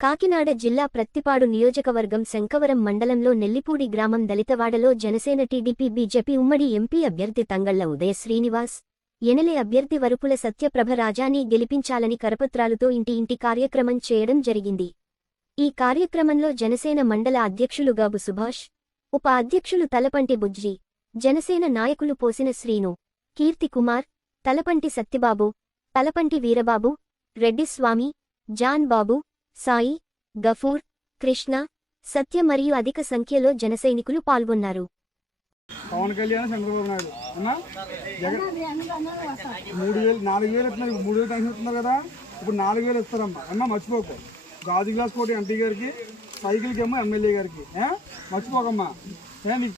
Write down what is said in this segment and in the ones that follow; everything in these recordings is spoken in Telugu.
కాకినాడ జిల్లా ప్రత్తిపాడు నియోజకవర్గం శంకవరం మండలంలో నెల్లిపూడి గ్రామం దళితవాడలో జనసేన టీడీపీ బీజేపీ ఉమ్మడి ఎంపీ అభ్యర్థి తంగళ్ళ ఉదయ శ్రీనివాస్ ఎనలే అభ్యర్థి వరుపుల సత్యప్రభ రాజాని గెలిపించాలని కరపత్రాలతో ఇంటి ఇంటి కార్యక్రమం చేయడం జరిగింది. ఈ కార్యక్రమంలో జనసేన మండల అధ్యక్షులు గాబు సుభాష్ ఉప అధ్యక్షులు తలపంటి బుజ్జి జనసేన నాయకులు పోసిన శ్రీను కీర్తికుమార్ తలపంటి సత్యబాబు తలపంటి వీరబాబు రెడ్డిస్వామి జాన్ బాబు సాయి గఫూర్ కృష్ణ సత్య మరియు అధిక సంఖ్యలో జనసైనికులు పాల్గొన్నారు. పవన్ కళ్యాణ్ చంద్రబాబు నాయుడు. అన్నా? జగన్. మూడు వేలు నాలుగు వేలు ఇస్తున్నారు మూడు వేలు టెన్షన్ ఇస్తున్నారు కదా. ఇప్పుడు నాలుగు వేలు ఇస్తారమ్మా అమ్మా మర్చిపోకు. గాజు గ్లాస్ కోటి ఎంపీ గారికి సైకిల్కి ఏమో ఎమ్మెల్యే గారికి. మర్చిపోకమ్మా. నీకు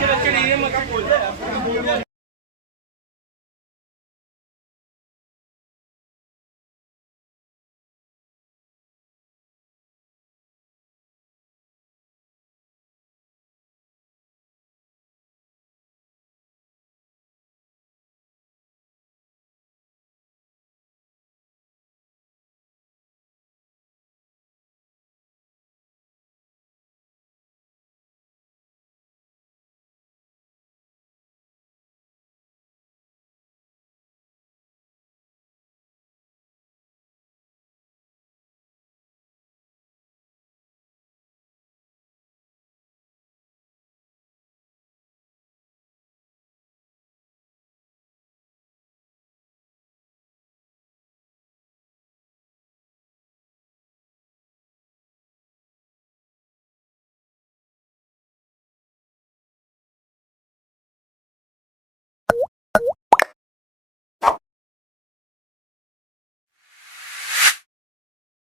Я тебе не могу